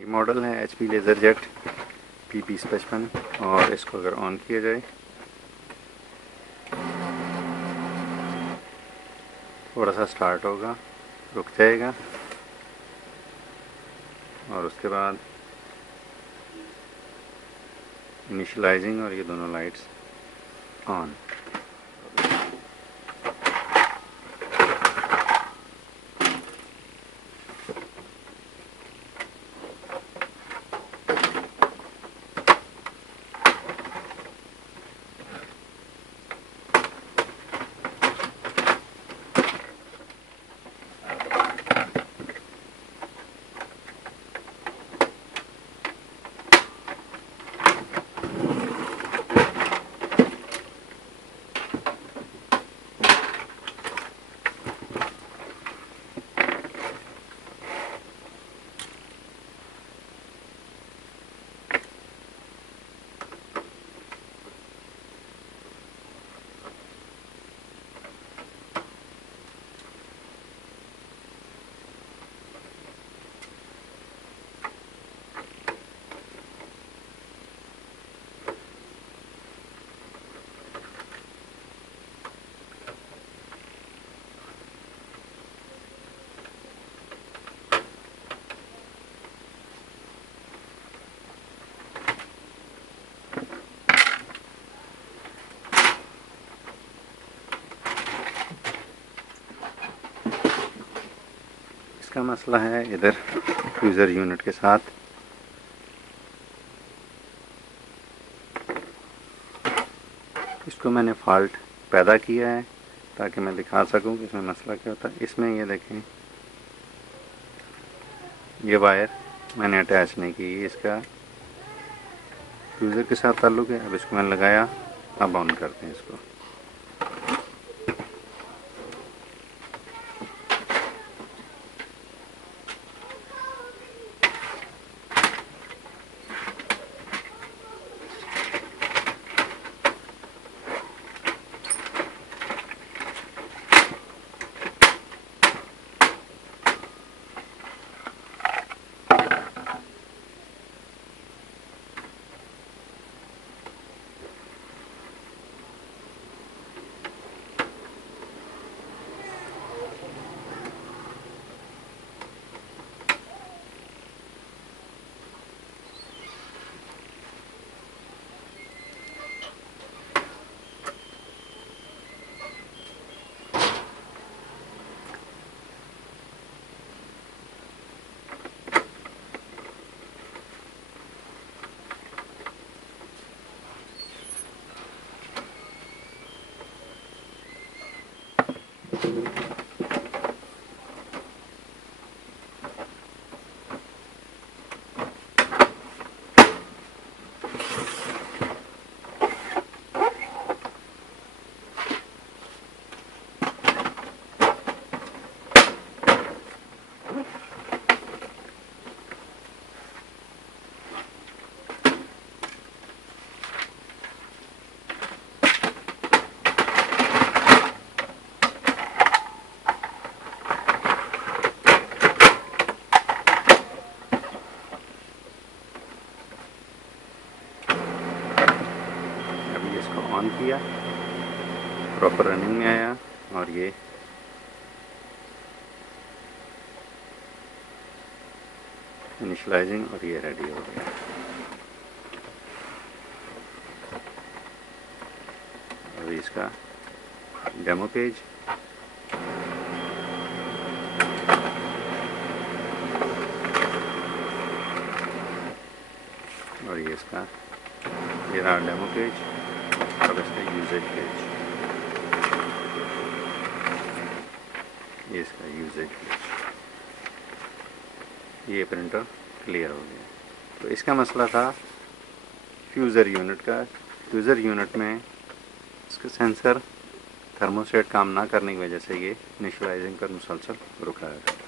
ये मॉडल है HP LaserJet P2055 और इसको अगर ऑन किया जाए थोड़ा सा स्टार्ट होगा, रुक जाएगा और उसके बाद इनिशियलाइजिंग और ये दोनों लाइट्स ऑन। इसका मसला है इधर फ्यूज़र यूनिट के साथ। इसको मैंने फॉल्ट पैदा किया है ताकि मैं दिखा सकूं कि इसमें मसला क्या होता है। इसमें ये देखें, ये वायर मैंने अटैच नहीं की, इसका फ्यूज़र के साथ ताल्लुक़ है। अब इसको मैंने लगाया, अब ऑन करते हैं इसको। ऑन किया, प्रॉपर रनिंग में आया और ये इनिशियलाइजिंग और ये रेडी हो गया। अभी इसका डेमो पेज और ये इसका ये रहा डेमो पेज। अब इसका यूजेज पेज, ये इसका यूजेज पेज, ये प्रिंटर क्लियर हो गया। तो इसका मसला था फ्यूज़र यूनिट का। फ्यूज़र यूनिट में इसका सेंसर थर्मोस्टेट काम ना करने की वजह से ये इनिशियलाइजिंग पर मुसलसल रुका है।